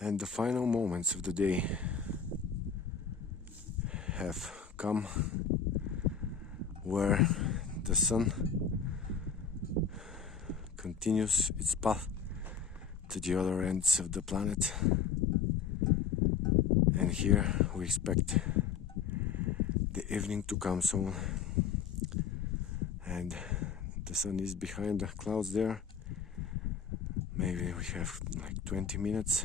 And the final moments of the day have come, where the sun continues its path to the other ends of the planet, and here we expect the evening to come soon, and the sun is behind the clouds there. Maybe we have like 20 minutes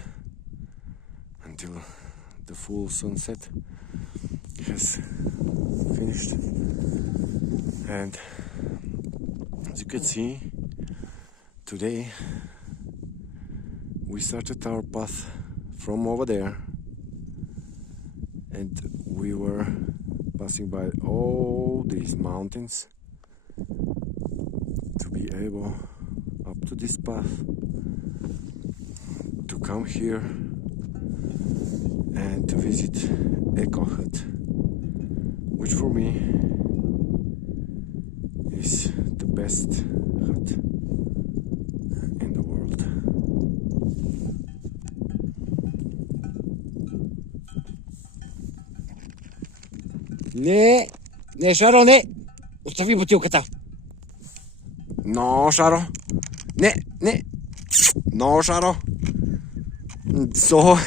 until the full sunset has finished. And as you can see, today we started our path from over there, and we were passing by all these mountains to be able up to this path to come here and to visit Eco Hut, which for me is the best hut in the world. Не, Шаро, не! Остави бутилката! No, Sharo. Ne. No, Sharo. So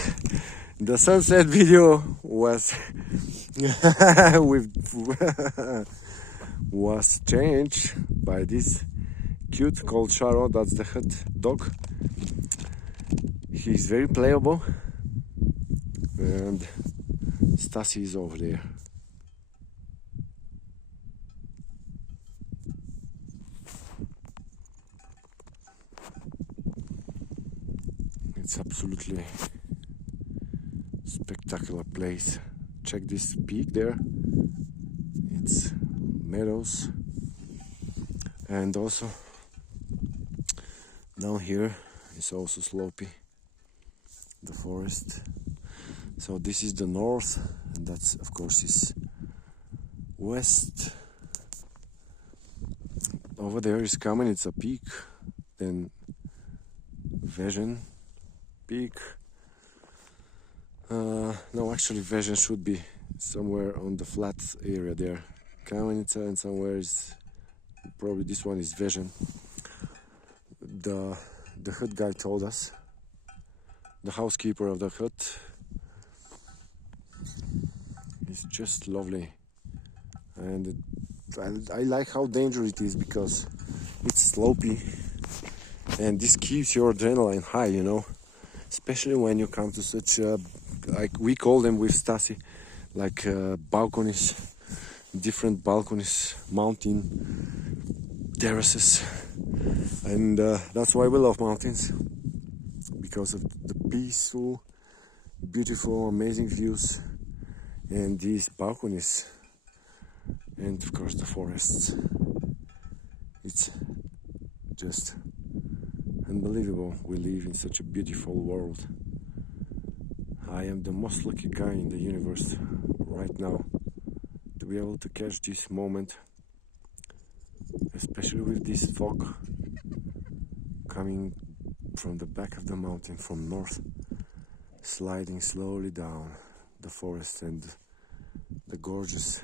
the sunset video was was changed by this cute called Sharo. That's the hut dog. He's very playable, and Stasi is over there. It's absolutely spectacular place. Check this peak there. It's meadows, and also down here is also slopey, the forest. So this is the north, and that's of course is west. Over there is coming, it's a peak, then Vision peak. No, actually Vision should be somewhere on the flat area there. Kamenica, and somewhere is probably this one is Vision. The hut guy told us, the housekeeper of the hut, is just lovely, and I like how dangerous it is because it's slopey, and this keeps your adrenaline high, you know, especially when you come to such like we call them with Stasi, like balconies, different balconies, mountain terraces, and that's why we love mountains, because of the peaceful, beautiful, amazing views, and these balconies, and of course the forests. It's just unbelievable. We live in such a beautiful world. I am the most lucky guy in the universe right now to be able to catch this moment, especially with this fog coming from the back of the mountain from north, sliding slowly down the forest and the gorgeous